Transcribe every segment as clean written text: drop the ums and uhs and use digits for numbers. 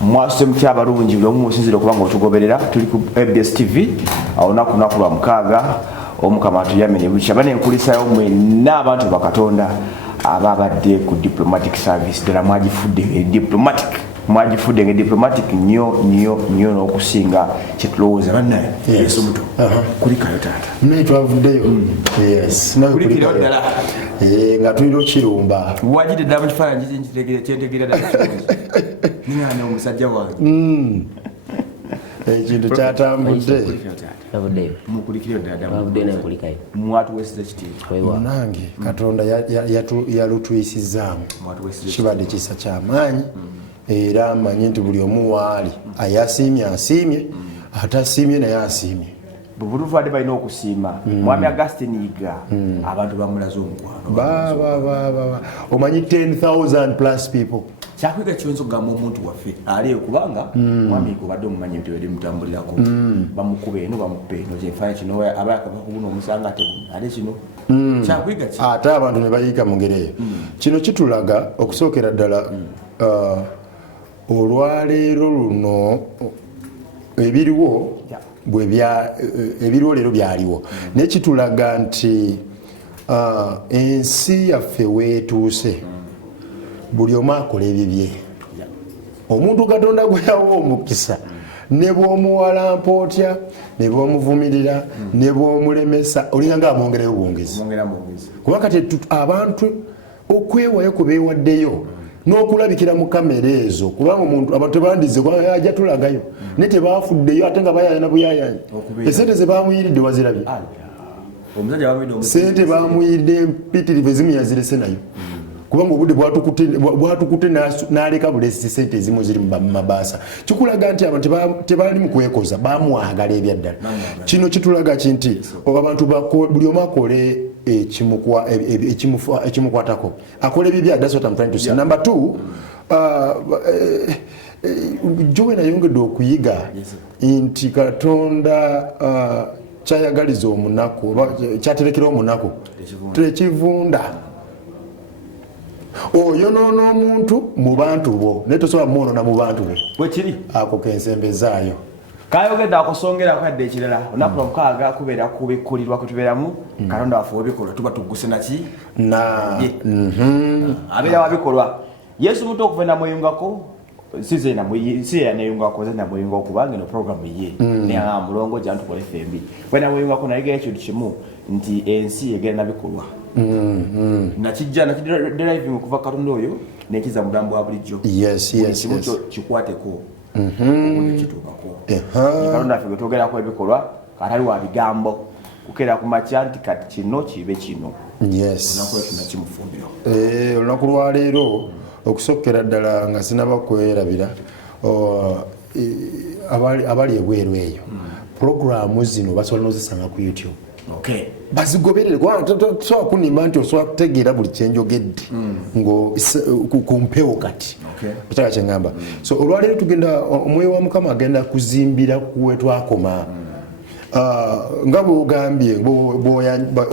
Mwase mutya abalungi buli omu musinzire okuba nga otugoberera tuli ku ABS TV olunaku lwa mukaaga omukama tuyamene buki abane enkulisa y'omwe n'abantu bakatonda ababadde ku diplomatic service ddala mwagifudde nga diplomatic nnyo n'okusinga kyetulowooza bannaye yesu muto kulikayo taata naye twavuddeyo yes kulikirayo ddala nga tuliro kirumba wajidde ddala mu kifaananyi kyentegeera ddala ningana omusajja wange ekintu kyatambudde mwatuweesiza kitiibwa nange katonda yalutwisizaamu kibadde kisa kyamaanyi era amanyi nti buli omu waali ayasiimye asiimye atasiimye naye asiimye buvudde balina okusiima mwami Augustine Yiga abantu bamulaze omukwano omanyi 10,000 plus people kyakwiga kyonzo kugamba omuntu waffe aliyo kubanga mwami kubadde omumanyi nti wali mutambulirako bamukube eno bamupe eno kyefaanyi kino abayakabakubuna omusanga ate kino kyakwiga ki ate abantu ne bayiika mugereyo kino kitulaga okusookera ddala olwaleero luno ebiriwo ebiriwo leero byaliwo naye kitulaga nti ensi yaffe weetuuse buli omu akola ebibye omuntu katonda gwe yawa omukisa ne bw'omuwalampa otya ne bw'omuvumirira ne bw'omulemesa olinga nga amwongerayo bwongezi kuba kati abantu okwewayo kwe beewaddeyo n'okulabikira mu kamera ezo kubanga omuntu abantu tebandize ajja tulagayo naye tebafuddeyo ate nga bayaayana buyaayanya esente ze bamuyiridde wazirabye sente bamuyiridde empitirivu ezimu yazirese nayo kubanga obudde bwatukutte n'aleka bulesi sente ezimu ziri mu mabaasa kikulaga nti abantu tebali mu kwekoza bamwagala ebyaddala kino kitulaga kinti abantu buli omu akole ekimukwatako akola ebibya that's what I'm trying to say. Number 2 Joe nayongedde okuyiga nti katonda kyayagaliza omunaku kyaterekera omunaku tekivunda oyonoona omuntu mu bantu bo naye tosobola mwonoona mu bantu be bwekiri ako kensembezaayo kayogedde akosongera akadde ekirala olunaku lwa mukaaga kubeera kubikkulirwa kwe tubeeramu katonda waffe webikolwa tuba tugguse naki abeera wabikolwa yesu muto okuva namweyungako si yaneyungako ze namweyunga okubanga eno programu ye naye mulongo gya ntukola FMB bwe namweyungako nayegayo ekintu kimu nti ensi egenda nabikolwa nakijja nakidriving okuva katonda oyo nekiza mulambo wa bulijjo kimu kikwateko kituukako katonda affe getwogerako ebikolwa katali wa bigambo kukera ku makya nti kati kino kibe kino olunaku lwaleero okusookera ddala nga sinaba kwerabira abali ebweru eyo puroguramu zino basobola nozisanga ku YouTube bazigoberere tosobola kunimba nti osobola kutegeera buli kyenjogedde ku mpewo kati kitaka kyeŋŋamba so olwaleero tugenda omwoyo wa mukama agenda kuzimbira kuwe twakoma nga bwogambye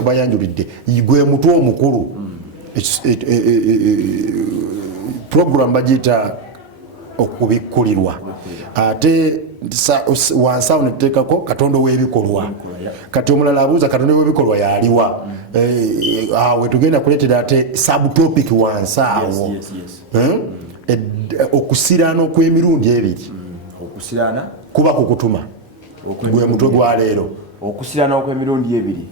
bayanjulidde gwe mutwe omukulu program bagiyita okubikkulirwa ate wansi awo netuteekako katonda w'ebikolwa kati omulala abuuza katonda w'ebikolwa yaliwa awe tugenda kuleetera ate subtopic wansi awo okusiraana okw'emirundi ebiri kuba kukutuma gwe mutwe gwa leero okusirana okw'emirundi ebiri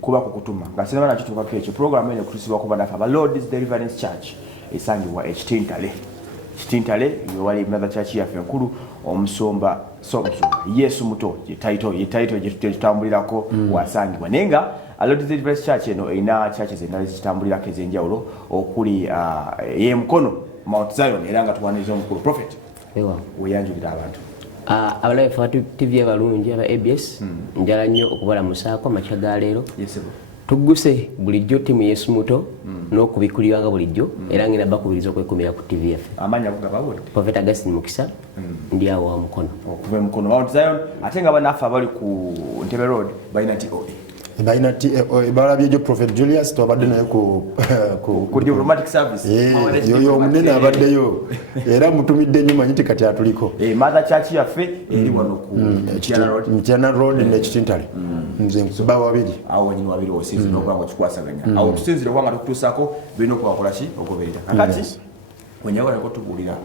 kuba kukutuma nga sinaba nakituukako ekyo programu eno ekutusibwa kuba naffe aba Lord's Deliverance Church esangibwa ekitintale yewali mother church yaffe enkulu omusumba yesu muto yetaito gyetutambulirako wasangibwa naye nga Lord's Deliverance Church eno erina churches endala zikitambulirako ez'enjawulo okuli ey'emukono Mount Zion era nga tuwaniriza omukulu prophet weyanjulira abantu abalabe Fatu TV abalungi aba ABS njala nnyo okubalamusaako makya ga leero tugguse bulijjo ttiimu yesu muto n'okubikulirwanga bulijjo era ngenda bakubiriza okwekumira ku TV yaffe amanya kugabawuli Prophet Augustine Mukisa ndi awo wa mukono okuva emukono Mount Zion ate nga banaffe abali ku Ntebe Road balina TOA balina balabye jo Prophet Julius twabadde naye ku diplomatic service yoyo omunene abaddeyo era mutumidde nnyo manyi kati atuliko mother church yaffe eri wano ku Mchana Road ne Kitintale nze nkuba wabiri awo wanyini wabiri osizi n'okuba kikwasaganya awo tusinzire kubanga tukutuusaako birina okubakola ki ogoberera kakati wenyawola ko tubuulira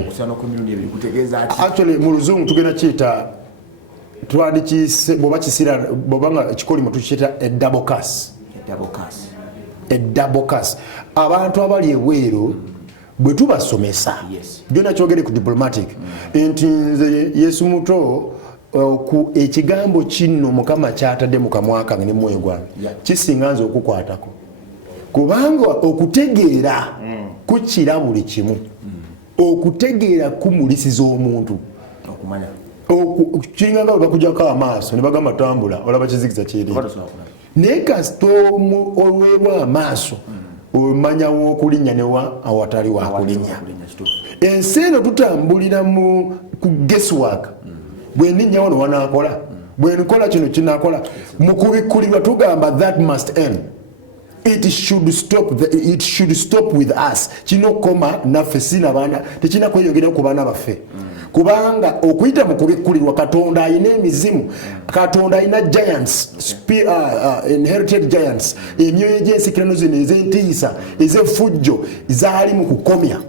okusana kw'emirundi ebiri kutegeeza ati actually mu luzungu tugenda kiyita twandikise bwoba kisira bwobanga ekikolimo tukiyita double cast abantu abali ebweru bwe tubasomesa byonna kyogere ku diplomatic nti nze Yesu muto ku ekigambo kino Mukama kyatadde mu kamwa kange ne mwoyo gwange kisinga nze okukwatako kubanga okutegeera kukira buli kimu okutegeera kumulisiza omuntu okumanya kiringa nga bakujjako amaaso ne bagamba tambula olaba kizikiza kyeri naye kasita olweebwa amaaso omanya w'okulinnya newa awatali wakulinnya ensi eno tutambulira ku guesswork bwe nninnya wano wanaakola bwe nkola kino kinaakola mu kubikkulirwa tugamba that must end. It should stop with us. Kino koma naffe sina baana tekina kweyogera ku baana baffe kubanga okuyita mu kubikkulirwa Katonda ayina emizimu Katonda ayina giants inherited giants emyoyo gy'ensikirano zino ez'entiisa ez'effujjo zaali mu kukomya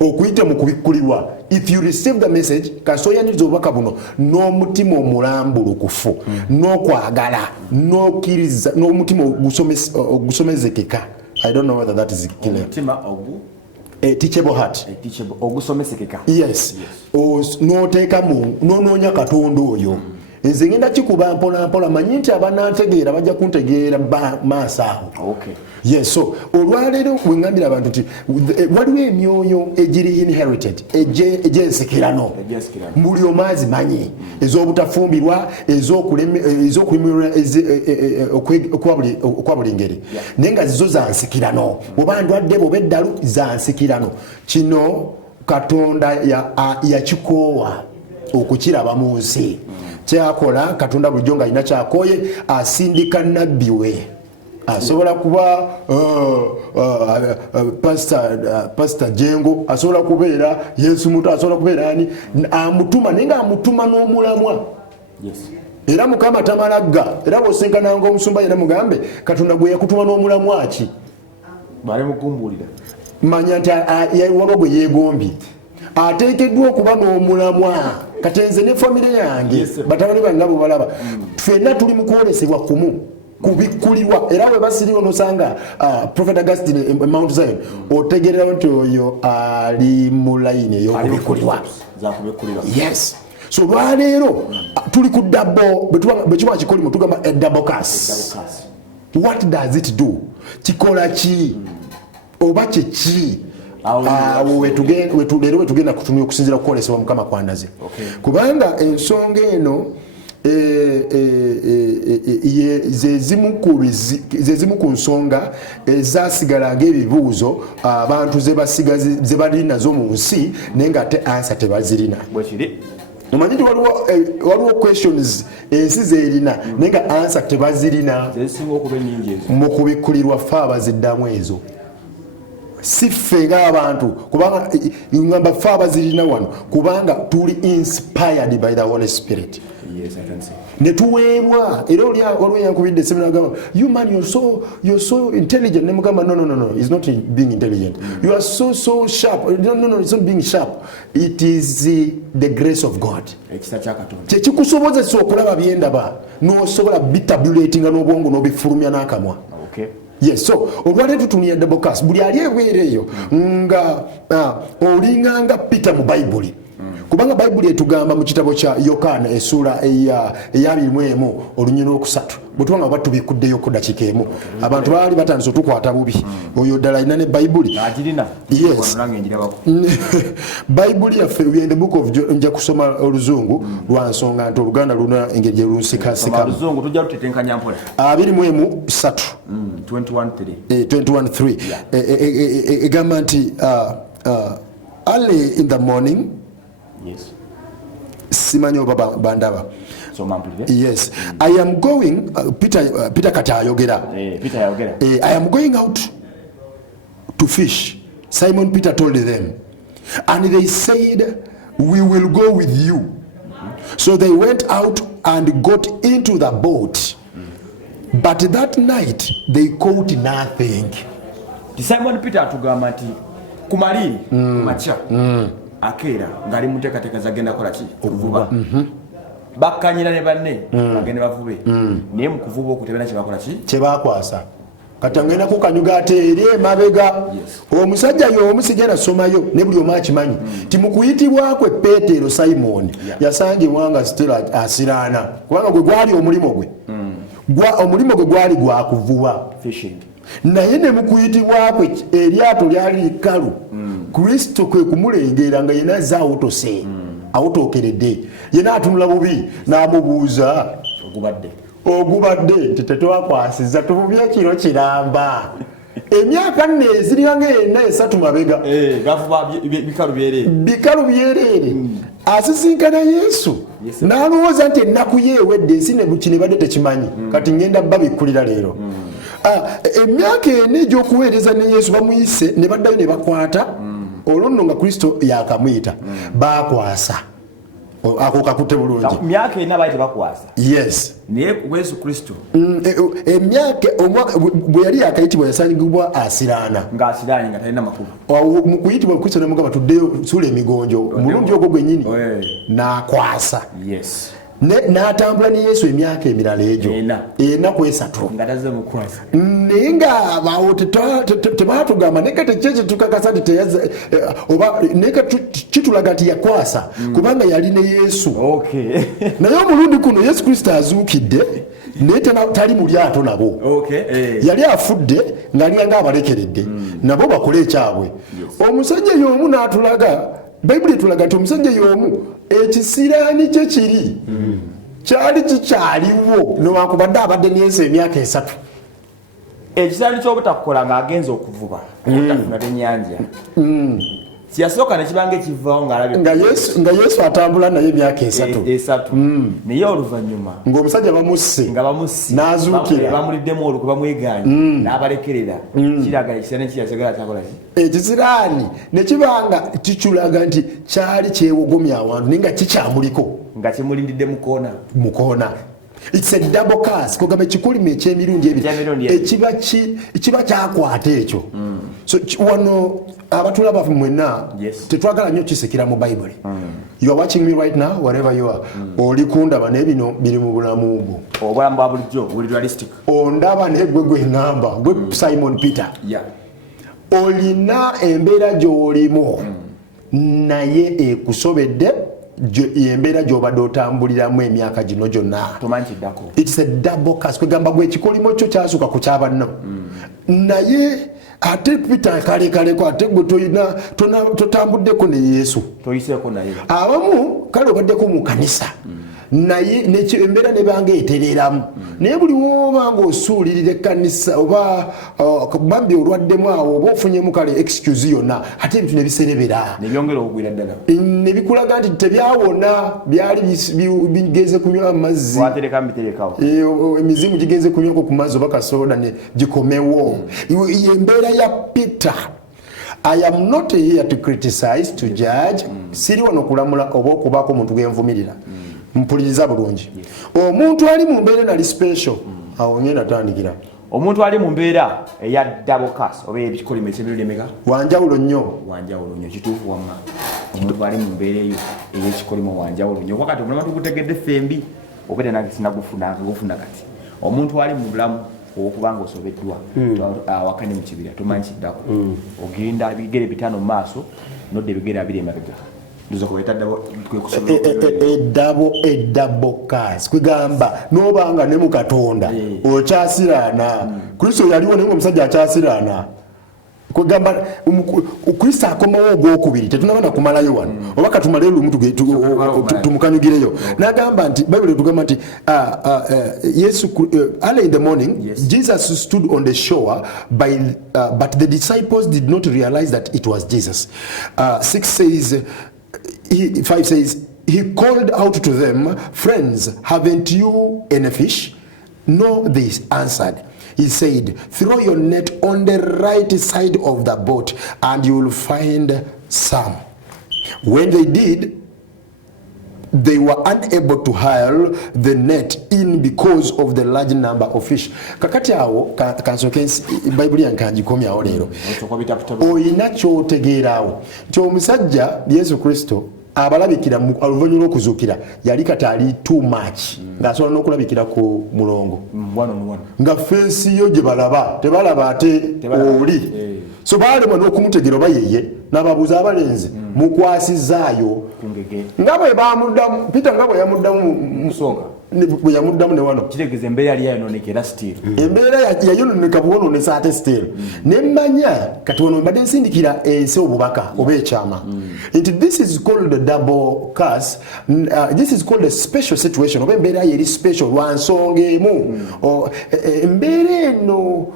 okuyita mu kubikkulirwa. If you receive the message kasoyaniriza obubaka buno n'omutima omulambulukufu n'okwagala n'okkiriza n'omutima ogusomezekeka. I don't know whether that is clear. A teachable heart. Ogusomezekeka. Yes. N'oteeka mu n'onoonya Katonda oyo. Nze ngenda kikuba mpola manyi nti abanantegeera bajja kuntegeera maaso awo. Okay. Yes, so olwaleero wengambira abantu nti waliwo emyoyo egiri inherited egy'ensikirano buli omaazi manyi ez'obutafumbirwa ez'okulimirwa okwa buli ngeri naye nga zizo za nsikirano bwoba ndwadde bwoba eddalu za nsikirano. Kino Katonda yakikoowa okukiraba mu nsi kyakola. Katonda bulijjo nga alina kyakooye asindika nabbi we asobola kuba Pastor Jengo asobola kubeera Yesu muto asobola kubeera ani amutuma naye nga amutuma n'omulamwa. Era Mukama tamalagga era bw'osenkananga omusumba yena mugambe Katonda gwe yakutuma n'omulamwa ki balemukumbulira manya nti waliwo gwe yeegombye ateekeddwa okuba n'omulamwa. Kati nze ne famire yange batabani bange abo balaba ffenna tuli mu kwolesebwa kumu kubikkulirwa era bwe basiriwo nosanga Prophet Augustine Mount Zion otegerera nti oyo ali mu layini ey'okubikkulirwa. Yes. So lwaleero tuli ku bwe kiba kikolimo tugamba a double cast. What does it do? Kikola ki oba kyeki? Awo leero wetugenda kutumya okusinziira kukolesebwa Mukama kwandaze kubanga ensonga eno zezimu ku nsonga ezasigala ng'ebibuuzo abantu ze bali nazo mu nsi naye nga ate ansa tebazirina. Omanyi nti waliwo questions ensi zeerina naye nga ansa tebazirina. Mu kubikkulirwa ffe abaziddamu ezo si ffe ng'abantu kubanga ngamba ffe abazirina wano kubanga tuli inspired by the Holy Spirit. Yes, I can see. Ne tuweebwa era waliwo yankubidde semina gamba you man you're so intelligent ne mugamba no it's not being intelligent. You are so sharp. No it's not being sharp. It is the grace of God. Ekisa kya Katonda kyekusobozesa okulaba byendaba n'osobola bitabulatinga n'obwongo n'obifulumya n'akamwa. Okay. Yes, so olwaleero tutunira double cast buli ali ebweru eyo nga olinganga Peter mu Bayibuli kubanga Bayibuli etugamba mu kitabo kya Yokaana essula eya 21 olunyiri lwokusatu bwe tubanga batubikuddeyo ku dakiika emu abantu baali batandise otukwata bubi oyo ddala alina ne Bayibuli. Yes. Bayibuli yaffe we in the book of nja kusoma oluzungu lwa nsonga nti oluganda luna engeri gye lunsikasika oluzungu tujja lutetenkanya mpola 23 21:3 egamba nti early in the morning. Yes. simanyi oba bandaba. So mampulire. Yes, I am going Peter kati ayogera. Peter ayogera. I am going out to fish. Simon Peter told them, and they said, we will go with you. So they went out and got into the boat. But that night they caught nothing. Simon Peter atugamba nti kumaliri macha akera ngali mutekateka zagenda kola ki okuvuba. Bakanyira ne banne bagende bavube. Naye mu kuvuba okutebera kye bakola ki kye bakwasa. Kati ngenda kukanyuga ate eri emabega. Omusajja y'omu sigenda somayo ne buli omu akimanyi ti mu kuyitibwa kwe Peetero Simon yasangibwa nga Stella asiraana kubanga gwe gwali omulimo gwe. Omulimo gwe gwali gwa kuvuba fishing. Naye ne mu kuyitibwa kwe eryato lyali kkalu. Kristo kwe kumulengera nga yena za awutose awutokeredde yena atunula bubi n'amubuuza ogubadde nti tetwakwasiza tububye kiro kiramba emyaka 4 ziriga ng'ena 3 mabega gavuba bikalu byerere asisinkana Yesu n'alowooza nti ennaku yeewedde ensi ne badde tekimanyi kati ngenda babikkulira leero. Emyaka 4 egy'okuweereza ne Yesu bamuyise ne baddayo ne bakwata olwo nno nga Kristo yakamuyita bakwasa ako kakutte bulungi. Myaka 4 baite bakwasa. Yes. Naye Yesu Kristo emyaka bwe yali yakayitibwa yasangibwa asiraana nga asiraanye nga talina makulu. Mu kuyitibwa Kristo n'amugamba tuddeyo sula emigonjo omulundi ogwo gwennyini n'akwasa. Yes. N'atambula ne Yesu emyaka emirala egyo enaku 3 nga tazze mukwasa. Naye nga abawo tebaatugamba naye kati kye tukakasa nti teyaza oba naye kitulaga nti yakwasa kubanga yali ne Yesu. Naye omulundi kuno Yesu Kristo azuukidde naye tali mu lyato nabo. Yali afudde ng'ali nga abalekeredde nabo bakole ekyabwe. Omusajja y'omu n'atulaga Bayibuli etulaga nti omusajja y'omu ekisiraani kye kiri kyali kikyaliwo newankubadde abadde n'ensi emyaka 3. Ekisiraani ky'obutakukola ng'agenza okuvuba okutafuna ennyanja siyasooka ne kibanga ekivaawo ng'alabye nga Yesu atambula naye emyaka 3 naye oluvannyuma ng'omusajja bamusse n'azuukira bamuliddemu olukwe bamwegaanye n'abalekerera kiraga ekisiraani kiyasagala kyakola ki ekisiraani ne kibanga kikulaga nti kyali kyewogomya awantu naye nga kikyamuliko nga kimulindidde mu koona. It's a double cast kugamba ekikolimo eky'emirundi ebiri ekiba kyakwata ekyo. So wano abatulaba mwenna tetwagala nnyo kisekera mu Bible. You are watching me right now wherever you are. Oli kundaba n'ebino biri mu bulamu bwo obulamu bwa bulijjo buli realistic. Ondaba n'egwe ngamba gwe Simon Peter. Olina embeera gy'olimu naye ekusobedde yembeera gy'obadde otambuliramu emyaka gino gyonna. It's a double cast kwegamba gwe ekikolimo kyo kyasuka ku kyabanno naye ate Peter kalekaleko ate gwe totambuddeko ne Yesu toyiseeko naye abamu kale obaddeko mu kanisa naye embeera ne banga etereramu naye buli wobanga osuulirira ekkanisa oba bambi olwaddemu awo oba ofunyemu kale excuse yonna ate ebintu ne biserebera nebyongera okugwira ddala ne bikulaga nti tebyawona byali bigeze kunywa amazzi emizimu gigenze kunywako ku mazzi oba kasoda ne gikomewo embeera ya Peter. I am not here to criticize, to judge. Siri wano kulamula oba okubaako omuntu genvumirira. Mpuliriza bulungi. Omuntu ali mu mbeera nali special. Awo ngenda tandikira. Omuntu ali mu mbeera eya double cast oba ebikolimo eky'emirundi emeka wanjawulo nnyo kituufu wamma. Omuntu ali mu mbeera eyo ey'ekikolimo wanjawulo nnyo wakati omulama tugutegedde ffembi obeera nange sinagufuna kati. Omuntu ali mu bulamu okubanga osobeddwa awakane mu kibira tomanyi kiddako ogenda ebigere 5 mu maaso nodde ebigere 2 emabega edabo cast kwegamba nobanga ne mu Katonda okyasiraana. Kristo yaliwo naye omusajja akyasiraana kwegamba Kristo akomawo ogwokubiri tetunabana kumalayo wano oba katumaleyo lumu tumukanyugireyo n'agamba nti Bible tugamba nti Yesu early in the morning Jesus stood on the shore but the disciples did not realize that it was Jesus. 5 says he called out to them, friends, haven't you any fish? No, they answered. He said, throw your net on the right side of the boat and you will find some. When they did, they were unable to haul the net in because of the large number of fish. Kakati awo kansokensi Bible yankanjikomya awo lero. Oyina kyotegeera awo. Nti omusajja Yesu Kristo abalabikira oluvannyuma lw'okuzuukira yali kati ali too much ng'asobola n'okulabikira ku mulongo nga fensi yo gye balaba tebalaba ate oli so baalemwa n'okumutegera oba yeye n'ababuuza abalenzi mukwasizaayo nga bwe bamuddamu Peter nga bwe yamuddamu bwe yamuddamu ne wano kitegeeza embeera yali yayononekera still embeera yayononeka buwononesa ate still nemmanya kati wano mbadde nsindikira ensi obubaka oba ekyama nti this is called a double curse. This is called a special situation oba embeera yeri special lwa nsonga emu embeera eno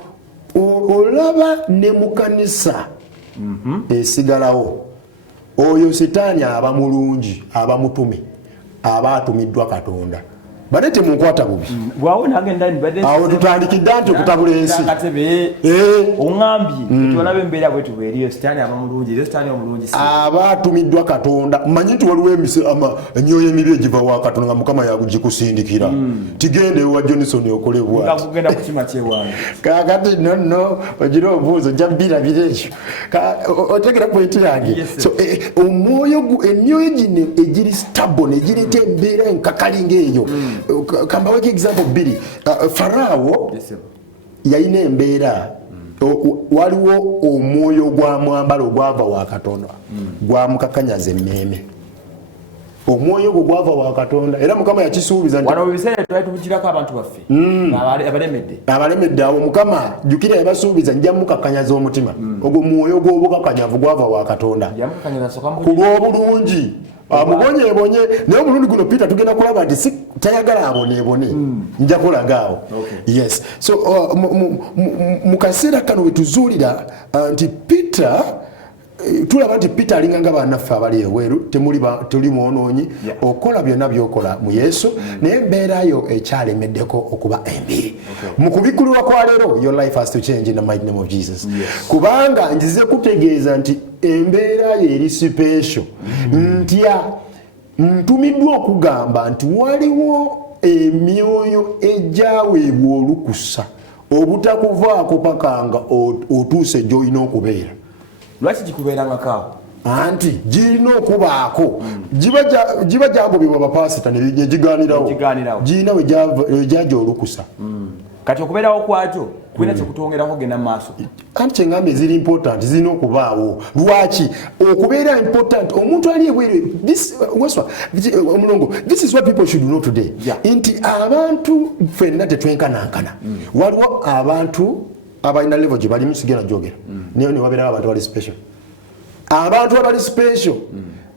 olaba ne mu kanisa esigalawo oyo sitaani aba mulungi aba mutume aba atumiddwa Katonda bade temunkwata bubi bwawo nange ndani bade awo tutandikidde nti okutabula ensi oŋambye tulabe embeera bwetu bweriyo sitaani aba mulungi era sitaani omulungi aba atumiddwa Katonda manyi nti waliwo emyoyo emibi egiva wa Katonda nga Mukama yakugikusindikira tigende wa Johnson okole bwati kugenda kukima kyewange kakati nonno ogira obuuzo jabirabira ekyo otegera pointi yange so emyoyo gino egiri stubborn egireeta embeera enkakalinga eyo kambaweko example bbiri Farao yalina embeera waliwo omwoyo gwa mwambalo ogwava wa Katonda gwamukakanyaza emmeeme omwoyo ogwo gwava wa Katonda era Mukama yakisuubiza wano biseera twali tubikirako abantu baffe abalemedde awo Mukama jjukira yabasuubiza nja mukakanyaza omutima ogwo mwoyo gw'obukakanyavu gwava wa Katonda ku lw'obulungi amubonyeebonye naye omulundi guno Peter tugenda kulaba nti si tayagala aboneebone nja kulagaawo yes so mu kaseera kano wetuzuulira nti Peter tulaba nti Peter alinga nga bannaffe abali eweeru tuli mwonoonyi okola byonna byokola mu Yesu naye embeera yo ekyalemeddeko okuba embi mu kubikkulirwa kwa leero your life has to change in the mighty name of Jesus kubanga nzize kutegeeza nti embeera yo eri special ntya ntumiddwa okugamba nti waliwo emyoyo egyaweebwa olukusa obutakuvaako paka nga otuuse gy'olina okubeera lwaki gikubeeranga kaawo anti girina okubaako giba gyagobebwa bapasita negiganirawo girina wejajja olukusa kati okubeerawo kwakyo kulina kyekutongerako genda mu maaso anti kyeŋŋamba eziri important zirina okubaawo lwaki okubeera important omuntu ali ebweru omulongo this is what people should know today nti abantu ffenna tetwenkanankana waliwo abantu abalina level gye balimu sigenda gyogera naye newabeerawo abantu abali special abantu abali special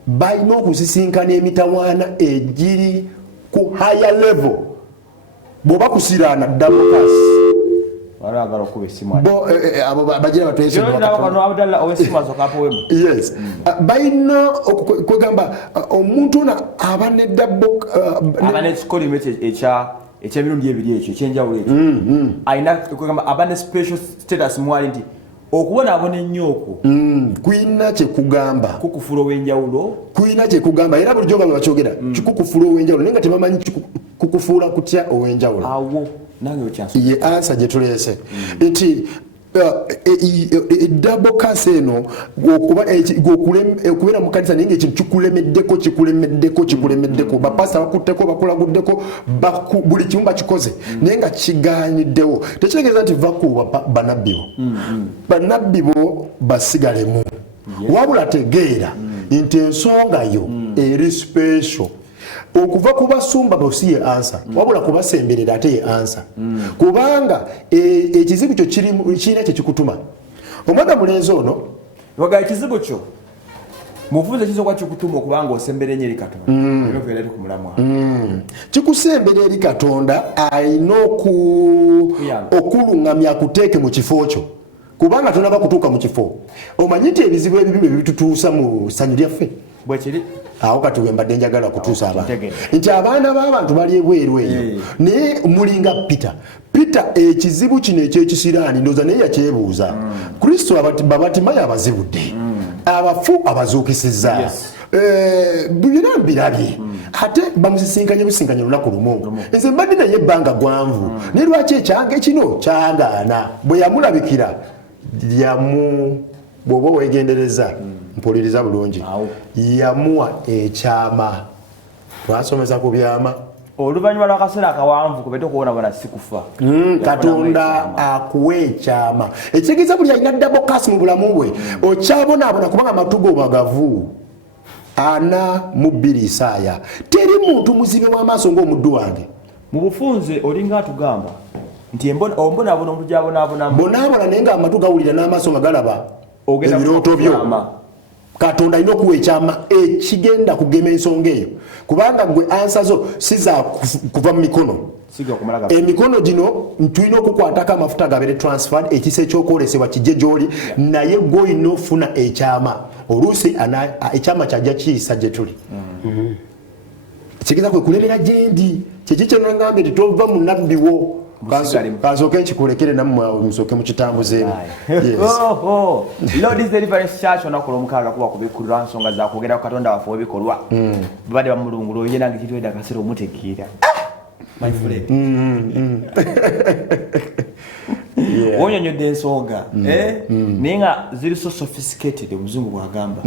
balina okusisinkana emitawaana egiri ku higher level bw'oba kusiraana double pass bagira yes balina kwegamba omuntu ono aba ne double ekikolimu ekyemirundi ebiri ekyo ekyenjawulo ekyo alina kwegamba aba ne special status mwali nti okubonaabona ennyo okwo kuyina kyekugamba kukufuula ow'enjawulo kuyina kyekugamba era bulijjo nga bakyogera kikukufuula ow'enjawulo naye nga tebamanyi kukufuula kutya ow'enjawulo awo nange okyanso ye ansa gye tuleese nti double curse eno okubeera mu kanisa naye ngaekintu kikulemeddeko bapasita bakutteko bakulaguddeko buli kimu bakikoze naye nga kigaaniddewo tekitegeeza nti vakuba bannabbi bo basigalemu wabula tegeera nti ensonga yo eri special okuva ku basumba bosi ye ansa wabula kubasemberera ate ye ansa kubanga ekizibu kyo kirina kyekikutuma omwana mulenzi ono waga ekizibu kyo muvuze kisoka kikutuma okubanga osembera ennyo eri Katonda era ku mulamwa kikusembera eri Katonda alina okuluŋŋamya akuteeke mu kifo kyo kubanga tonaba kutuuka mu kifo omanyi nti ebizibu ebibi bye bitutuusa mu ssanyu lyaffe bwekiri awo kati wembadde njagala kutuusa abantu nti abaana b'abantu bali ebweru eyo naye mulinga Peter ekizibu kino ekyekisiraani ndooza naye yakyebuuza Kristo Babatimayo abazibudde abafu abazuukisizza bira mbirabye ate bamusisinkanye businkanye lunaku lumu nze mbadde naye ebbanga gwanvu naye lwaki ekyange kino kyagaana bwe yamulabikira bw'oba weegendereza mpuliriza bulungi yamuwa ekyama twasomesa ku byama oluvannyuma lw'akaseera akawanvu kubete okuwonabona si kufa Katonda akuwa ekyama ekitegeeza buli alina dabokasi mu bulamu bwe okyabonaabona kubanga amatu go bagavu 42 Isaaya teri muntu muzibe w'amaaso ng'omuddu wange mu bufunze olinga atugamba nti ombonaabona omuntu gy'abonaabonamu bonaabona naye ng'amatu gawulira n'amaaso nga galaba ebirooto byo Katonda alina okuwa ekyama ekigenda kugema ensonga eyo kubanga gwe ansa zo siza kuva mu mikono emikono gino tulina okukwatako amafuta gabeere transferred ekisa ekyokwolesebwa kijje gy'oli naye gwe olina ofuna ekyama oluusi ekyama kyajja kiyisa gye tuli kigeza kwe kulebera gyendi kyeki kye nangambye nti tova mu nabbi wo kansooke nkikulekere nammwe musooke mukitambuzeemu Lord is Deliverance Church olunaku lw'omukaaga kuba kubikkulirwa nsonga za kwogera ku Katonda waffe w'ebikolwa babadde bamulungula ye nange kitwedde akaseera omutegeera my friend wonyonyodde ensonga naye nga ziri so sophisticated omuzungu bw'agamba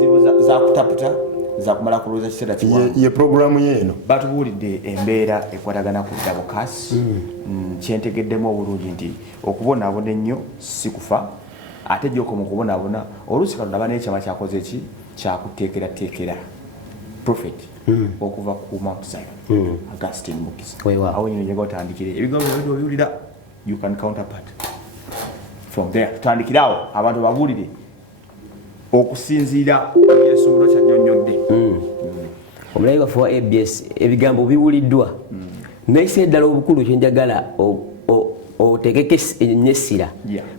zibu zakutaputa zakumala kulowooza kiseera kiwanvu ye programu yeeno batubuulidde embeera ekwatagana ku dabokasi kyentegeddemu obulungi nti okubonaabona ennyo si kufa ate gy'okoma okubonaabona oluusi Katonda aba n'ekyama kyakoze ki kyakuteekerateekera prophet okuva ku Mount Zion Augustine Mukisa awo nyine njega otandikire ebigambo byo obiwulira you can counterpart from there tutandikire awo abantu babuulire okusinziira Yesu mulo kyajjonyodde omulayi waffe wa ABS ebigambo biwuliddwa naise ddala obukulu kyenjagala oteekeko ennyessira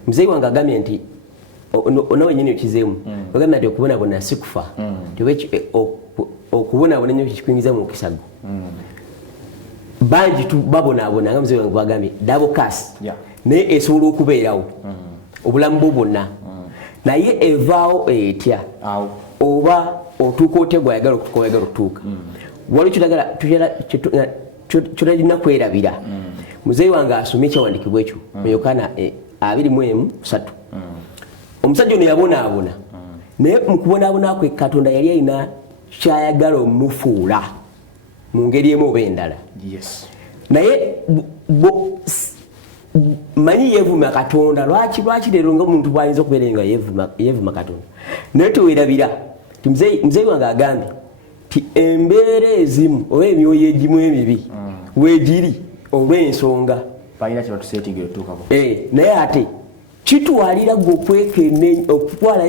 muzeeyi wange agambye nti nawe nyini okizeemu ogambye nti okubonabona si kufa okubonabona nnyo kikuyingiza mu mukisa gwo bangi babonaabona nga muzeeyi wange bwagambye dabokasi naye esobola okubeerawo obulamu bwo bwonna naye evaawo etya oba otuuka otya gwayagala okutuuka waliwo kyotulina kwerabira muzeeyi wange asomye ekyawandiikibwa ekyo mu Yokaana 20:3 omusajja ono yabonaabona naye mu kubonaabona kwe Katonda yali alina kyayagala omufuula mu ngeri emu oba endala naye manyi yeevuma Katonda lwaki leero ng'omuntu bw'ayinza okubeera nga yeevuma Katonda naye teweerabira ti muzeeyi wange agambye ti embeera ezimu oba emyoyo egimu emibi weegiri olw'ensonga naye ate kitwalira gwe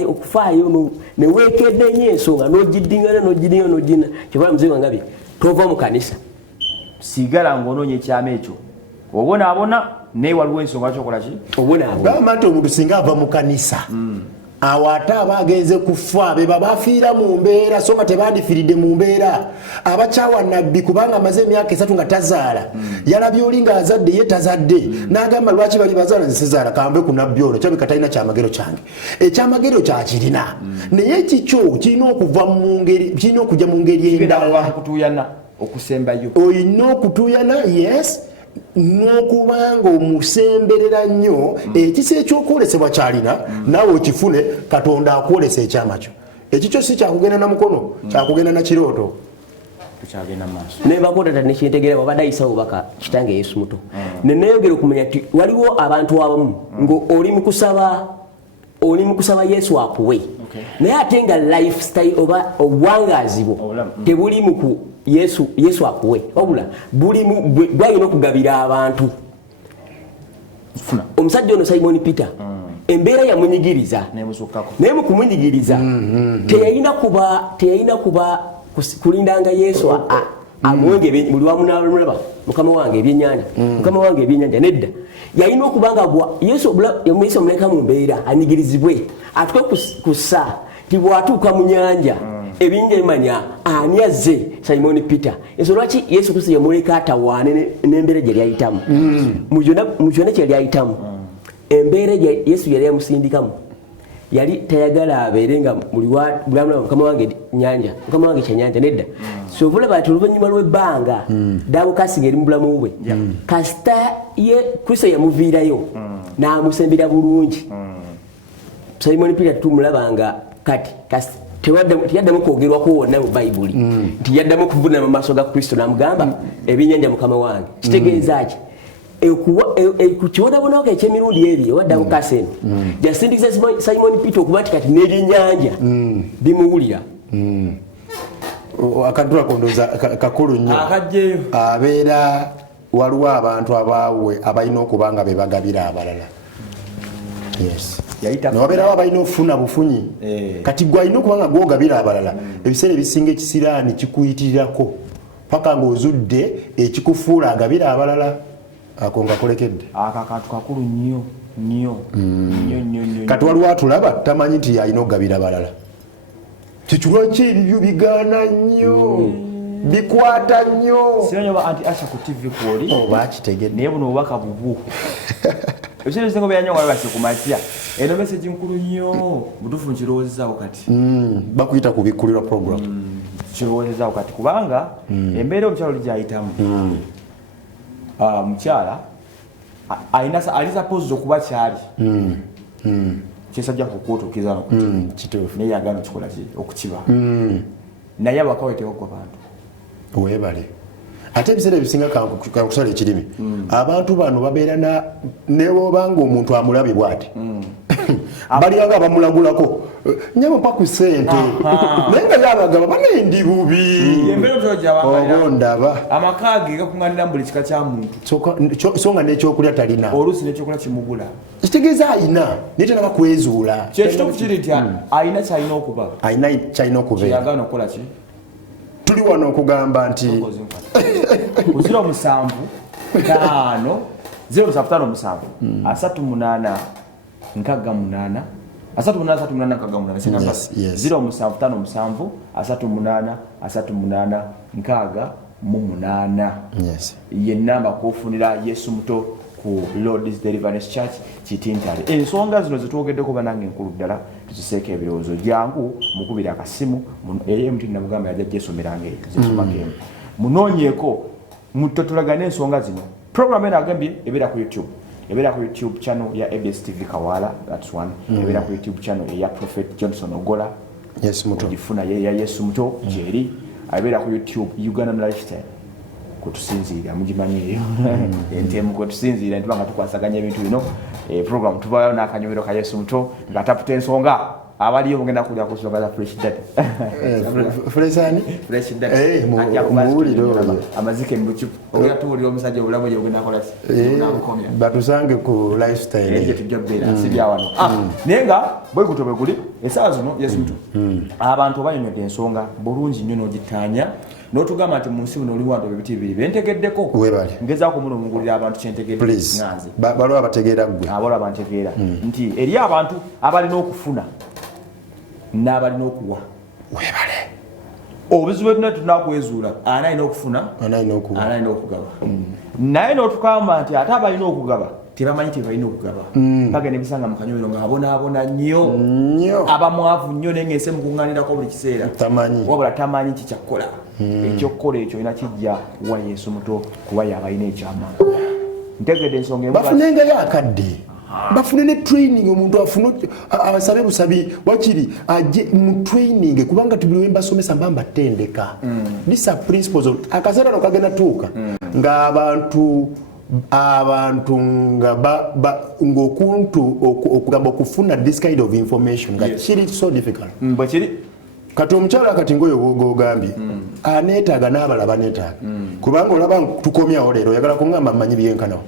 okufaayo neweekennenya ensonga n'ogiddingana kyebala muzeeyi wange abye tova mu kanisa sigala ng'onoonya ekyama ekyo obonaabona naye waliwo ensonga kyokola ki gamba nti omuntu singa ava mu kanisa awo ate aba agenze kufa be babafiira mu mbeera so nga tebandifiiridde mu mbeera abakyawa nabbi kubanga amaze emyaka 3 nga tazaala yalabye oli ng'azadde ye tazadde n'agamba lwaki bali bazaala nze sizaala kambe ku nabbi ono kyabika talina kyamagero kyange ekyamagero kyakirina naye kikyo kirina okuva mu ngeri kirina okujja mu ngeri endala okusembayo olina okutuuyana yes n'okubanga omusemberera nnyo ekisa ekyokwolesebwa kyalina naawe okifune Katonda akwolesa ekyama kyo ekikyo si kyakugenda na mukono kyakugenda na kirooto naye bakotata nekyentegeera wabadde ayisawo baka kitange Yesu muto neneyogera okumanya nti waliwo abantu abamu ng'oli mu kusaba Yesu akuwe naye ate nga lifestyle oba obuwangazi bwo tebuli mu Yesu akuwe wabula gwalina okugabira abantu omusajja ono Simon Peter embeera yamunyigiriza naye mu kumunyigiriza teyalina kuba kulindanga Yesu amwenge buli wamunalaba mukama wange ebyennyanja nedda yalina okubanga Yesu yamuyisa omuleka mu mbeera anyigirizibwe atuke kussa ti bwatuuka mu nyanja ebinja bimanya ani azze Simon Peter eso lwaki Yesu Kristo yamuleka atawaane n'embeera gye lyayitamu mu kyonna kye lyayitamu embeera Yesu yali yamusindikamu yali tayagala abeere nga buliwamulaba mukama wange nyanja mukama wange kyenyanja nedda so bulaba ati oluvannyuma lw'ebbanga Dabukasi ng'eri mu bulamu bwe kasita ye Kristo yamuviirayo n'amusembera bulungi Simon Peter tumulaba nga kati tiyaddamu kwogerwako wonna mu Bayibuli nti yaddamu kuvunama mu maaso ga Kristo n'amugamba ebyennyanja mukama wange kitegeeza ki ku kibonabonaako eky'emirundi ebyo ewa Dabukasi eno gyasindikiza Simon Peter okuba nti kati n'ebyennyanja bimuwulira akadula kondoza kakulu nnyo abeera waliwo abantu abaawe abalina okuba nga bebagabira abalala nowabeerawo abalina okufuna bufunyi kati gwe alina okuba nga gwogabira abalala ebiseera ebisinga ekisiraani kikuyitirirako paka ng'ozudde ekikufuula agabira abalala ako nga kolekedde akakantu kakulu nnyo kati waliwo atulaba tamanyi nti alina okugabira abalala kikirwaki ebibyo bigaana nnyo bikwata nnyo siranyoba anti Asha ku TV kwoli oba akitegedde naye buno obubaka bubu ebiseera ebisinga byanyo nga babase ku makya eno meseji nkulu nnyo butuufu nkirowoozezaawo kati bakuyita ku bikkulirwa program kirowoozezaawo kati kubanga embeera omukyalo oli gyayitamu mukyala ali suppose okuba kyali kyesajja kukutuukiriza kituufu naye yagaana okikola okukiba naye abakaweteko ku bantu weebale ate ebiseera ebisinga kankusala ekirimi abantu bano babeera newobanga omuntu amulabye bw'ati baliyanga bamulagulako nyamupa ku ssente naye nga yabagaba banendi bubi oba ndaba amaka ge gakuŋŋaanira mu buli kika kya muntu so nga n'ekyokulya talina oluusi n'ekyokulya kimugula kitegeeza ayina naye tenaba kwezuula kyekituufu kiri nti ayina kyalina okuba ayina kyalina okubeera yagaana okukola ki tuli wano okugamba nti ku 07 5 07 38 68 ye namba kufunira Yesu muto ku Lord's Deliverance Church Kitintale. Ensonga zino zitwogeddeko banange nkulu ddala tuziseeko ebirowoozo jangu mukubira akasimu eye mti nabugamba yajja jesomeranga zisomake munoonyeeko mutotolagane ensonga zino. Program eno agambye ebeera ku YouTube. Ebeera ku YouTube channel ya ABS TV Kawala, that's one. Ebeera ku YouTube channel ya Prophet Johnson Ogola. Yes muto. Kujifuna ya Yesu muto Jerry. Ebeera ku YouTube Ugandan Lifestyle. Kutusinzira mugimanyi entemu kutusinzira ntibanga tukwasaganya ebintu bino program tubayo nakanyomero ka Yesu muto nga taputa ensonga abaliyo mugenda kulya kusonga za fresh data fresh data amazike mbuchu ogera tuulira omusajja obulamu gye ogenda kola namukomya batusange ku lifestyle eje tujobera sibya wano nenga bwe kutobe guli esaawa zino Yesu muto abantu bayonyodde ensonga bulungi nnyo n'ogitanya n'otugamba nti munsi buno oli wantu ebiti bibiri bentegeddeko ngezaako muno mungulira abantu kyentegedde nganze balwa abategeera gwe abalwa abantegeera nti eri abantu abalina okufuna n'abalina okuwa webale obuzibu bwetuna tunakwezuula ana alina okufuna ana alina okugaba naye n'otugamba nti ate abalina okugaba tebamanyi tebalina okugaba bagenda ebisanga mu kanyomero nga abonaabona nnyo abamwavu nnyo naye ng'ensi mukuŋŋaanirako buli kiseera wabula tamanyi kikyakkola ekyokukola ekyo olina kijja wa Yesu muto kuba yabalina ekyama ntegedde ensonga bafunengayo akadde bafune ne training omuntu afune asabe busabi wakiri ajje mu training kubanga tubiwe mbasomesa mbamba tendeka these are principles akasera no kagenda tuuka nga abantu nga ngokuntu okugamba okufuna this kind of information nga kiri so difficult bakiri kati omukyala kati ngoyo bwogambye aneetaaga n'abalaba neetaaga kubanga olaba tukomyawo leero oyagala kuŋŋamba mmanyi byenkanawo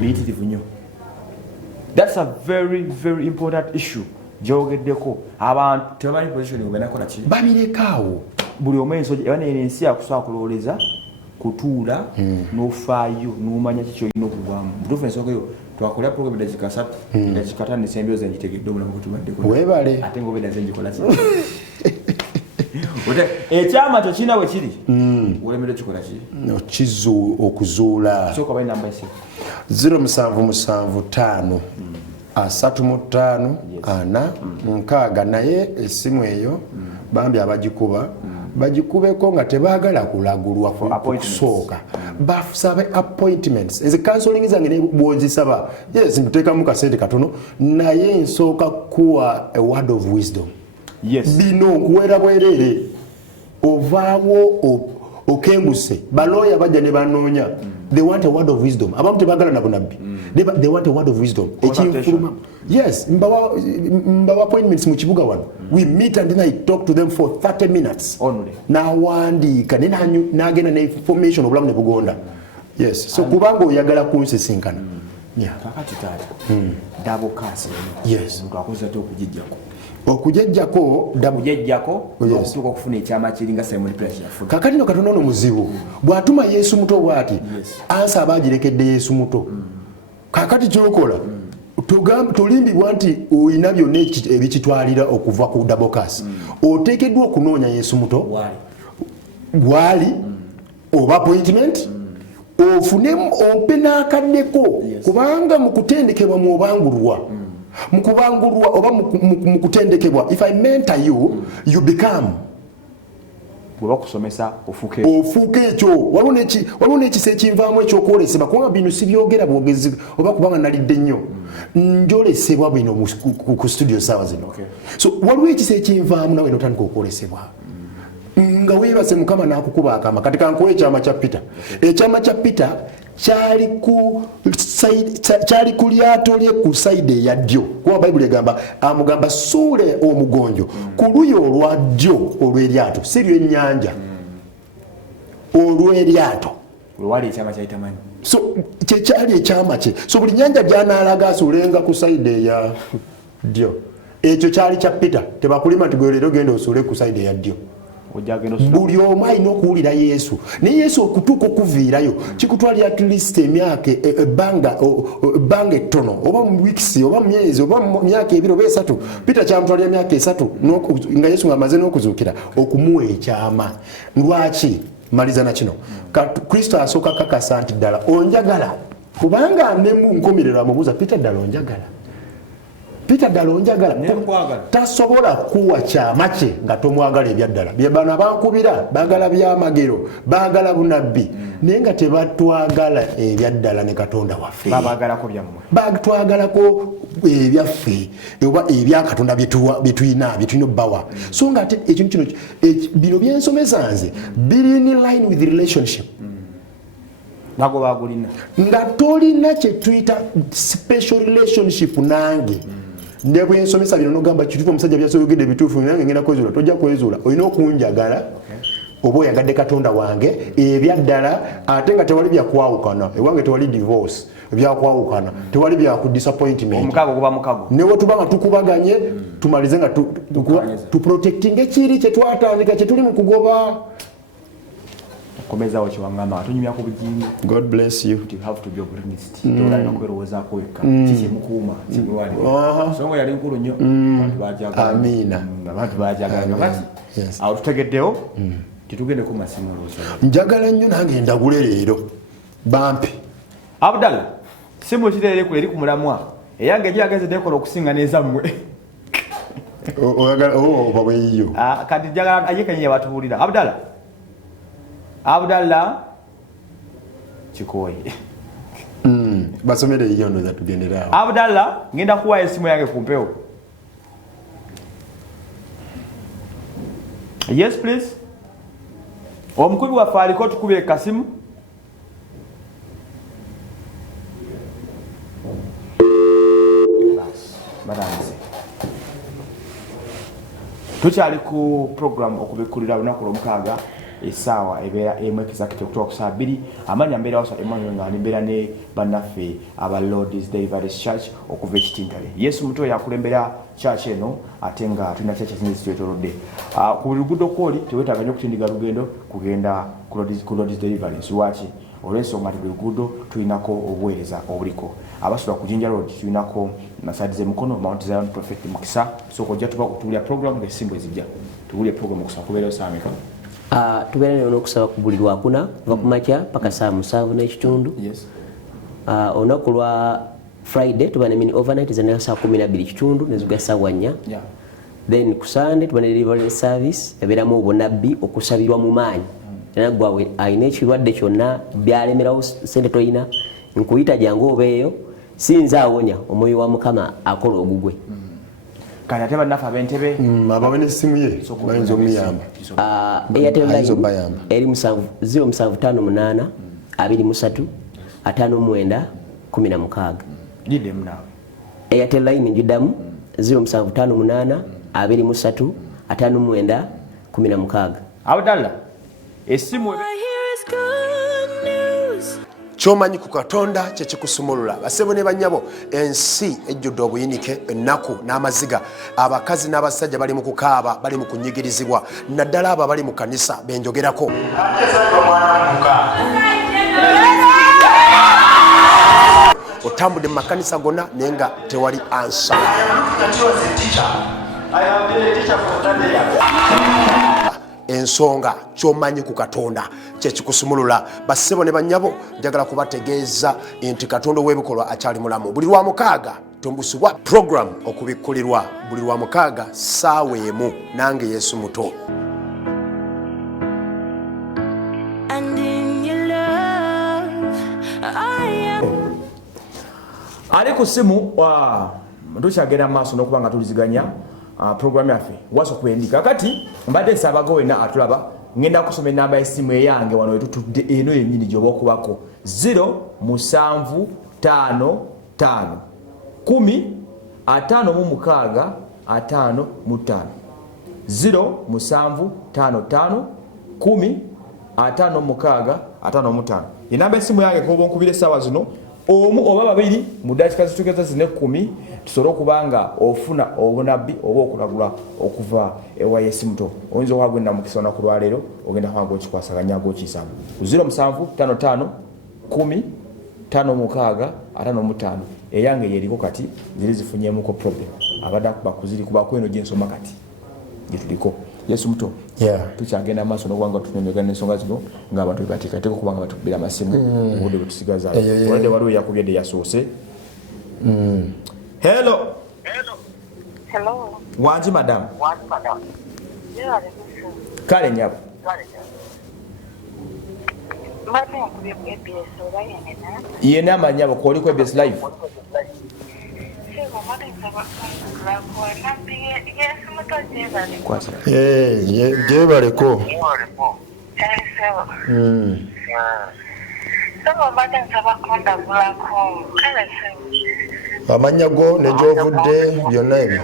biyitirivu nnyo. That's a very, very important issue. Jogeddeko abantu tebamanyi position ogenda kola ki babirekawo buli omenso ensi yakusobola kulowoleza kutuula n'ofaayo n'omanya kiki olina okugwamu butuufu ensonga eyo twakola program dakika 3 dakika 5 embyo zenjitegedde omulamu gwetubaddeko webale ate ngaobeera zenjikola ki ekyama kyo kirina bwe kiri olemere kikola ki okuzuula soka bayi namba ese 0775 35 4 nkaaga naye esimu eyo bambi abagikuba bagikubeko nga tebaagala kulagulwa kusooka basabe appointments eze counseling zange ne bwozisaba yes mteekamu kasente katono naye nsooka kuwa a word of wisdom bino kuwera bwerere ovaawo okenguse baloya bajja ne banoonya they want a word of wisdom abamu tebaagala nabo nabbi they want a word of wisdom ekinfuluma yes mbawa appointments mu kibuga wano we meet and then I talk to them for 30 minutes nawandiika nagenda ne information obulamu ne bugonda yes so kubanga oyagala kunsisinkana kakati taata double cancer yes mtu akoze to okujijjako okutuuka okufuna ekyama kiringa Simon Peter yafuna kakati no katono no muzibu bwatuma Yesu muto bwati ansa abagirekedde Yesu muto kakati kyokola tulimbibwa nti olina byonna ebikitwalira okuva ku double case oteekeddwa okunoonya Yesu muto gwali oba appointment ofunemu ompe n'akaddeko kubanga mu kutendekebwa mu obangulwa mukubangulwa oba mukutendekebwa if I mentor you become bwebakusomesa ofuuke ekyo waliwo n'ekisa ekinvaamu ekyokwolesebwa kubanga bino sibyogera bwogezi oba kubanga nalidde nnyo njolesebwa bino ku studio saawa zino so waliwo ekisa ekinvaamu nawe notandika okwolesebwa nga weebase mukama n'akukuba akama kati kankuwa ekyama kya Peter ekyama kya Peter kyali ku lyato lye ku saidi eya ddyo kuba bayibuli egamba amugamba suule omugonjo ku luyi olwa ddyo olw'eryato si lw'ennyanja olw'eryato wali ekyama kyayitamanyi so kyekyali ekyama kye so buli nyanja gy'anaalaga asuulenga ku saidi eya ddyo ekyo kyali kya Peter tebakulima nti gwe leero genda osuule ku saidi eya ddyo buli omu alina okuwulira Yesu naye Yesu okutuuka okuviirayo kikutwalira at least emyaka ebbanga ettono oba mu wiikisi oba mu myezi oba mu myaka ebiri oba esatu Peter kyamutwalira emyaka esatu nga Yesu ng'amaze n'okuzuukira okumuwa ekyama lwaki maliza na kino Kristo asooka kakasa nti ddala onjagala kubanga nemu nkomerera amubuuza Peter ddala onjagala tasobola kuwa kyama kye nga tomwagala ebyaddala byebano abankubira baagala byamagero baagala bunabbi naye nga tebatwagala ebyaddala ne Katonda waffe batwagalako ebyaffe oba ebyakatonda byetulina obbawa so nga ate ekintu kino bino byensomesa nze biri in line with the relationship nago bagulina nga tolina kyetuyita special relationship nange ne bwensomesa bino nogamba kituufu omusajja byasoyogedde ebituufu nange ngenda kwezuula tojja kwezuula olina okunjagala oba oyagadde Katonda wange ebyaddala ate nga tewali byakwawukana ewange tewali divorce ebyakwawukana tewali byaku disappointment omukago kuba mukago newe tubanga tukubaganye tumalize nga tuprotecting ekiri kyetwatandika kyetuli mu kugoba komeza wacho wangama tunyumya ku bujingo God bless you you have to be opportunist tola ino kweroza kweka kiki mukuma kimwali songo yali nkulu nnyo abantu bajaga amina abantu bajaga kati awo tutegeddeo titugende ku masimu lozo njagala nnyo nange ndagule leero bampi Abdallah simu kirere ku eri ku mulamwa eyange gyageze dekola okusinga neza mmwe oyagala baweyo kati jagala ayekanye batubulira Abdallah Chikoyi basomere iyo ndo zatugendera Abdallah ngenda kuwa esimu yange kumpeo yes please omukubi wa faliko tukubye kasimu tukyali ku program okubikulira lunaku lwomukaaga esawa ebeera emu exact okutoka ku saa 2 amanya mbeera wasa Emmanuel nga nimbeera ne bannaffe aba Lord's Deliverance Church okuva ekitintale Yesu muto yakulembera church eno ate nga tulina church ezingi zitwetoolodde ku luguudo kwoli tewetaaga nnyo okutindiga lugendo kugenda ku Lord's Deliverance lwaki olw'ensonga nti buli luguudo tulinako obuweereza obuliko abasula ku Jinja Road tulinako nasadize mukono Mount Zion Prophet Mukisa so kojja tuba kutuulira program ng'ensimbu ezijja tugulye program okusaba kubeera osamika tubeera nayo n'okusaba ku buli lwakuna kuva ku makya paka saa 7 n'ekitundu. Olunaku lwa Friday tuba ne mini overnight ezanira saa 12 kitundu nezuga saa 4. Then ku Sunday tuba ne delivery service ebeeramu obunabbi okusabirwa mu maanyi. Era gwawe ayina ekirwadde kyonna byalemerawo sente toyina nkuyita jangu obeeyo sinza awonya omwoyo wa Mukama akola ogugwe. Kati ate bannafe ab'entebe abawe n'essimu ye bayinza omuyamba. Airtel line eri 0758 23 59 16. Lidemu naawe. Airtel line njiddamu 0758 23 59 16. Abdallah essimu Kyomanyi ku Katonda kyekikusumulula. Basebo ne bannyabo ensi ejjudde obuyinike ennaku n'amaziga. Abakazi n'abasajja bali mu kukaaba bali mu kunyigirizibwa naddala abo bali mu kanisa benjogerako. Otambudde mu makanisa gonna naye nga tewali ansa. Ensonga kyomanyi ku Katonda kyekikusumulula. Bassebo ne bannyabo njagala kubategeeza nti Katonda w'ebikolwa akyali mulamu. Buli lwa mukaaga tumbusibwa program okubikkulirwa buli lwa mukaaga ssaawa emu nange Yesu muto. ali ku simu tukyagenda maaso n'okuba nga tuliziganya program yaffe waso kwendika kati mbadde nsaabaga wena atulaba ngenda kusoma enamba y'essimu eyange wano wetutudde eno yennyini gyoba okubako 0755 10 56 55 0755 10 56 55 enamba y'essimu yange koba onkubira essaawa zino omu oba babiri mu dakiika zituukeza zine 10 tusobole okubanga ofuna obunabbi oba okulagula okuva ewa Yesu muto. Oyinza okwagenda mu kisa olunaku lwaleero ogenda kwanga okikwasaganya g'okiisaamu 0755 10 56 55 eyange yeriko kati ziri zifunyeemuko problem abadde bakuziri kubako eno gyensoma kati gyetuliko Yesu muto. Tukyagenda maaso n'okubanga tunyonyegana n'ensonga zino ng'abantu bebateekateeka okubanga batukubira amasimu obudde bwe tusigaza oladde waliwo yakubyedde yasoose. Hello. Wanji madam. Kale nyabo. Yena amanyabo koliko EBS live. Jebaleko. Amanya go ne gyovudde byonna ebyo.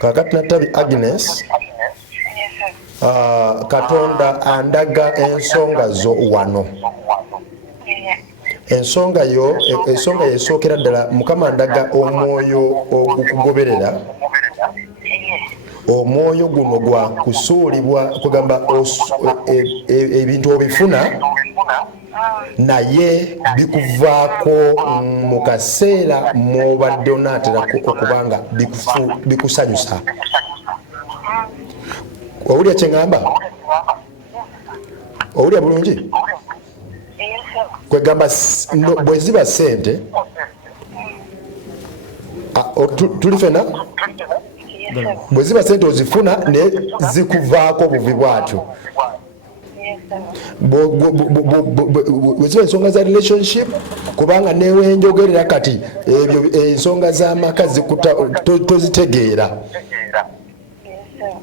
Kakati natabi Agnes. Katonda andaga ensonga zo wano. Ensonga yesookera ddala Mukama andaga omwoyo ogukugoberera. Omwoyo guno gwa kusuulibwa kugamba ebintu obifuna naye bikuvaako mu kaseera mw'obadde onaatera okubanga bikusanyusa. Owulya kye ŋŋamba? Owulya bulungi? Kwegamba bwe ziba ssente tuli fena bwe ziba ssente ozifuna ne zikuvaako buvi bwatyo. Bwe ziba ensonga za relationship kubanga newenjogerera kati ebyo ensonga z'amaka tozitegeera.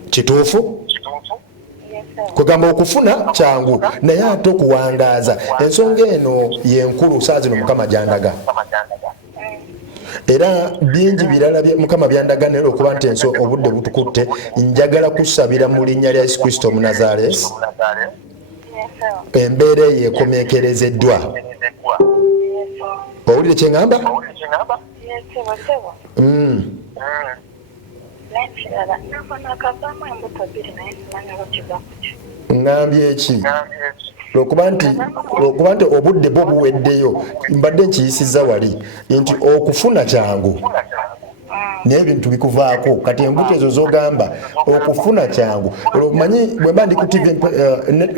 Kituufu? Kugamba okufuna kyangu naye ate okuwangaaza ensonga eno yenkulu saa zino Mukama gyandaga. Era bingi birala Mukama byandaga naye okuba nti obudde butukutte njagala kusabira mu linnya lya Yesu Kristo Omunazaalesi embeera eyo ekomeekerezeddwa. Owulire kye ŋŋamba? Ngambye ki? lwokuba nti obudde bwo buweddeyo mbadde nkiyisizza wali nti okufuna kyangu naye ebintu bikuvaako kati embuto ezo zogamba okufuna kyangu omanyi bwe mba ndi ku tv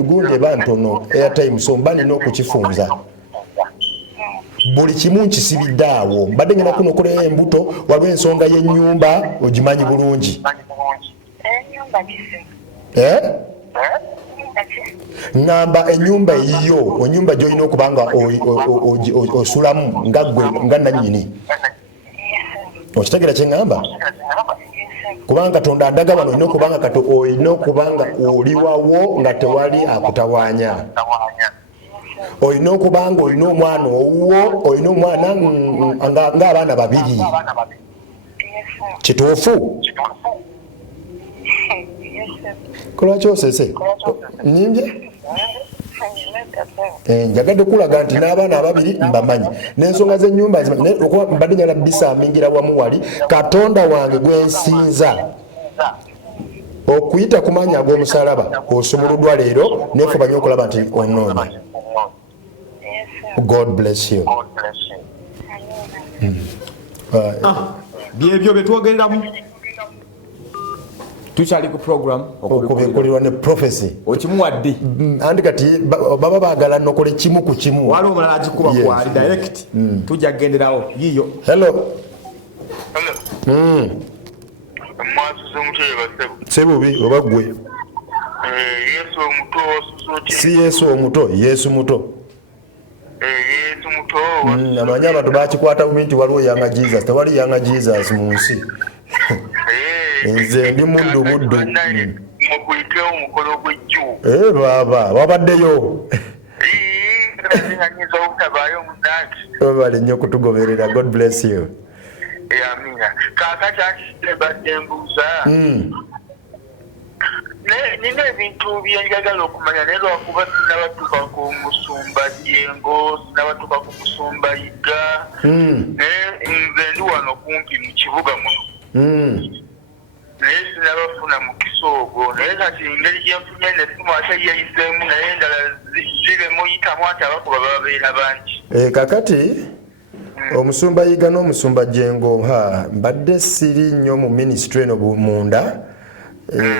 gundi eba ntono airtime so mba nina okukifunza buli kimu nkisibidde awo mbadde ngenda kuno okuleyo embuto waliwo ensonga y'ennyumba ogimanyi bulungi ngamba ennyumba eyiyo ennyumba gy'olina okuba nga osulamu nga ggwe nga nannyini okitegera kyeŋŋamba kubanga katonda andaga wano olina okubanga olina okubanga oliwawo nga tewali akutawaanya olina okubanga olina omwana owuwo olina omwana ng'abaana babiri kituufu kolwaki osese nyimbye njagadde kulaga nti n'abaana ababiri mbamanyi n'ensonga z'ennyumba okuba mbadde njala bisamingira wamu wali katonda wange gwensinza okuyita ku maanyi ag'omusalaba osumuluddwa leero neefubanye okulaba nti onoonya. God bless you. byebyo byetwogereramu tukyali ku program okubikulirwa ne prophecy okimuwadde andi kati baba baagala nokole kimu ku kimu wali omulala agikuba kwali direct tujja kugenderawo yiyo. Hello. Sebubi oba gwe si Yesu omuto Yesu muto amanyi abantu bakikwata bubi nti waliwo yanga Jesus tewali yanga Jesus mu nsi nze ndi muddu baba wabaddeyo obale nnyo kutugoberera. God bless you. nina ebintu byenjagala okumanya naye lwakuba sinabatuuka ku musumba jengo sinabatuuka ku musumba yiga naye nze ndi wano kumpi mu kibuga muno naye sinabafuna mukisa ogwo naye kati engeri gyenfunye nesimu ate yeyiseemu naye endala ziremuyitamu ati abakuba babeera bangi kakati omusumba yiga n'omusumba jengo mbadde siri nnyo mu ministry eno munda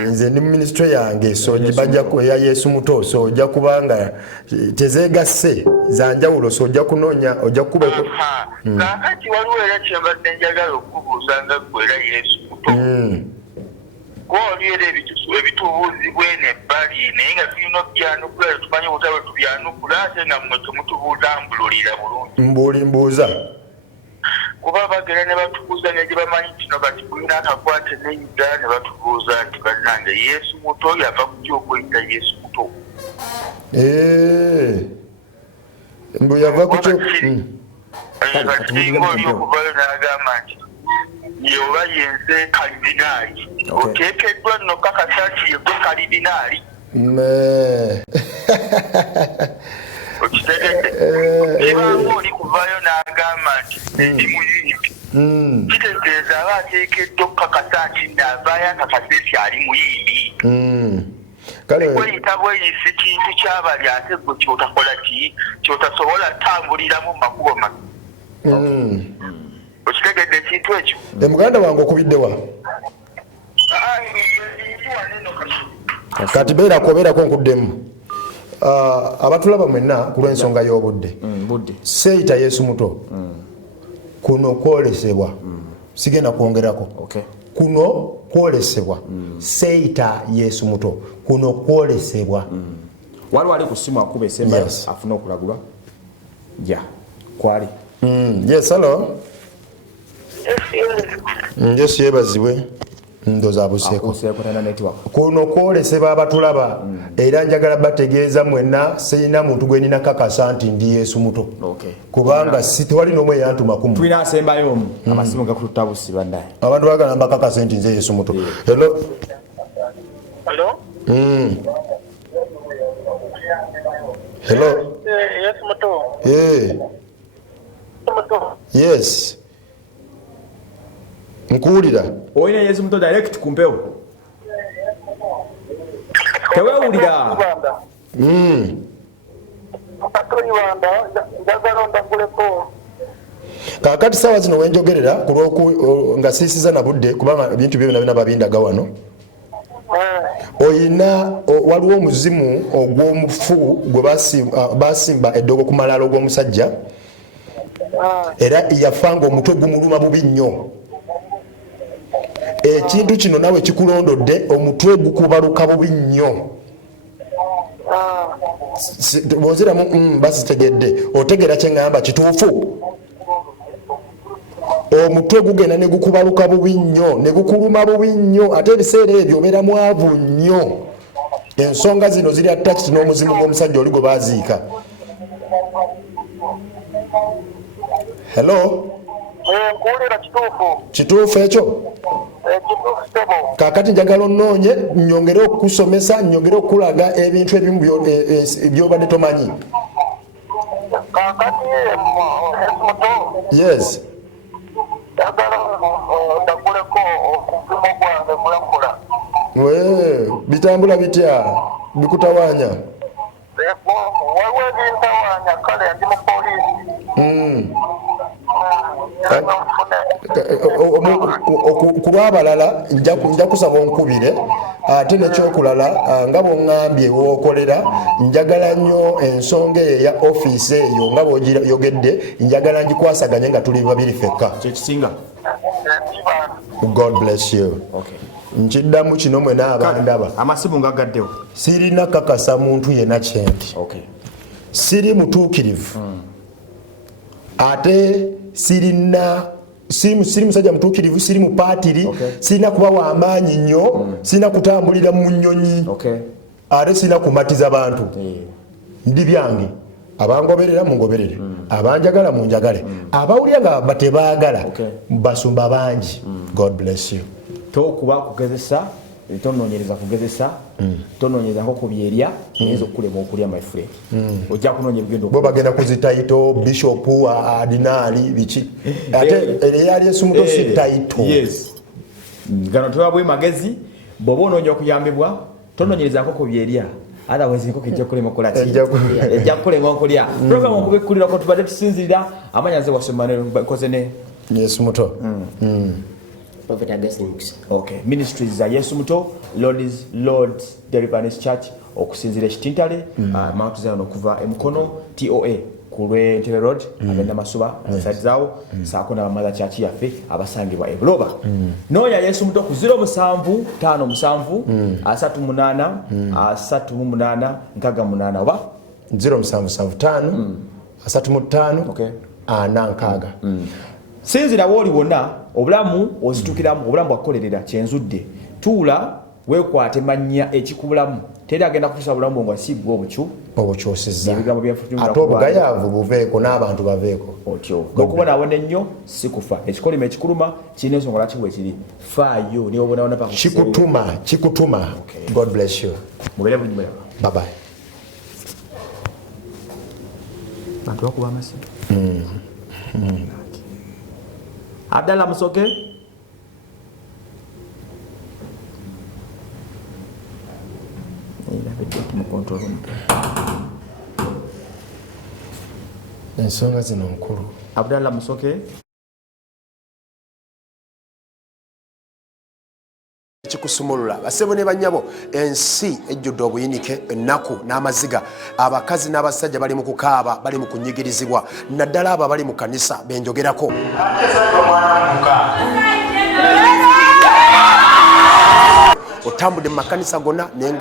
nze ndi mu ministry yange so bajja ya Yesu muto so ojja kubanga tezeegasse zanjawulo so ojja kunoonya ojja kuba kakati waliwo era kyembadde njagala okubuuza nga gwera Yesu muto gwoliera ebitubuuzibwa eno ebbali naye nga tulina obyanukula tumanye obutaba tubyanukula ate nga mmwe temutubutambululira bulungi mbuuza kuba bagera ne batubuuza negye bamanyi kino kati kulina akakwate neyiga ne batubuuza nti bannange Yesu muto yava ku kyokweyita Yesu muto mbu yava ku kyo katinga oli okuvayo n'agamba nti yoba yenze kalidinaali oteekeddwa nno kakasa nti yegwe kalidinaali okitegedde kibanga oli kuvayo n'agamba nti ndi muyiniki kitegeeza aba ateekeddwa okukakasa nti naavaayo akakasa nti ali muyimbi kweyita bweyisi kintu kyabali ate gwe kyotakola ki kyotasobola tambuliramu makubo make okitegedde ekintu ekyo muganda wange okubiddewa kati beerako nkuddemu abatulaba mwenna ku lw'ensonga y'obudde seeyita Yesu muto kuno kwolesebwa sigenda kwongerako kuno kwolesebwa seeyita Yesu muto kuno kwolesebwa waliwo ali ku ssimu akuba esemba afuna okulagulwa kwali yes hello Yesu yebazibwe ndoza buseeko kuno kwolesebwa abatulaba era njagala bategeeza mwenna sirina muntu gwe nina kakasa nti ndi Yesu muto kubanga tewali n'omwe yantuma kumu tulina asembayo amasimu gakututabusi bannaye abantu bagala mbakakasa nti nze Yesu muto. Hello. Hello. Yesu muto. Yes. Nkuwulira. Oyina Yesu muto direct kumpewo. Tewewulira. Ibanda njagala ndaguleko. Kakati sawa zino wenjogerera kulwoku nga sisiza na budde kubanga ebintu byo bina babindaga wano. Oyina waliwo omuzimu ogw'omufu gwe basimba eddogo ku malalo g'omusajja era yafanga omutwe gumuluma bubi nnyo. Ekintu kino nawe kikulondodde omutwe gukubaluka bubi nnyo. Boziramu basitegedde otegera kyeŋŋamba kituufu. Omutwe gugenda ne gukubaluka bubi nnyo ne gukuluma bubi nnyo ate ebiseera ebyo obeera mwavu nnyo. Ensonga zino ziri attached n'omuzimu gw'omusajja oli gwe baaziika. Hello? Nkuwulira kituufu. Kituufu ekyo? Kituufu sebo. Kaakati njagala onnoonye nnyongere okusomesa nnyongere okulaga ebintu ebimu by'obadde tomanyi. Kaakati muto. Yes. Njagala ndaguleko okupimo gwange kulakula. Bitambula bitya? Bikutawaanya? Waliwo ebintawaanya kale ndi mu poliisi. Ku lw'abalala nja kusaba onkubire ate nekyokulala nga bw'oŋŋambye wookolera njagala nnyo ensonga eyo eya ofiisi eyo nga bw'ogiyogedde njagala ngikwasaganye nga tuli babiri fekka. Kyekisinga. God bless you. Nkiddamu kino mwena abandaba. Amasimu ngagaddewo. Sirina kakasa muntu yenna kyendi. Siri mutuukirivu. Ate siri musajja mutuukirivu, siri mupaatiri, sirina kuba w'amaanyi nnyo, sirina kutambulira mu nnyonyi, ate sirina kumatiza bantu. Ndi byange. Abangoberera mungoberere, abanjagala munjagale, abawulira nga batebaagala basumba bangi. God bless you. Tokuba kugezesa, tonoonyereza kugezesa, tonoonyereza nko kubyerya, nyinza okulema okulya my friend. Ojja kunoonya ebigendo. Bo bagenda kuzitaito bishop adinali biki. Ate eyali Yesu muto si taito. Yes. Gano twabwe magezi, bobo onoonya okuyambibwa, tonoonyereza nko kubyerya. Otherwise niko kijja kulema okulaki. Ejja kulema okulya. Program okubikulira ko tubadde tusinzirira amanyanze wasomane koze ne Yesu muto. Prophet Augustine. Okay. Ministries za Yesu muto, Lord's Deliverance Church okusinzira ekitintale, Mount Zion okuva emukono, TOA kulwe Ntebe Road, agenda masuba side zaawo, saako na Mother Church yaffe abasangibwa e Buloba. Noonya Yesu muto ku 0757 38 38 68 oba 0775 35 46. Sinzira woli wonna obulamu ozitukiramu obulamu bwakolerera kyenzudde tuula weekwate mannya ekikubulamu teri agenda kutusa bulamu ngo asigwe obukyosizza ate obugayaavu buveeko n'abantu baveeko otyo okubona abone nnyo sikufa ekikolima ekikuluma kirina ensonga lwaki bwe kiri faayo niwe obonabona paka kikutuma. God bless you. Mubere bunyuma bye bye. Bantu bakuba amasi Abdallah Musoke. Ensonga zino nkulu. Abdallah Musoke. Kikusumulula basebo ne banyabo ensi ejjudde obuyinike ennaku n'amaziga abakazi n'abasajja bali mu kukaaba bali mu kunyigirizibwa naddala abo bali mu kanisa benjogerako otambudde mu makanisa gonna nenga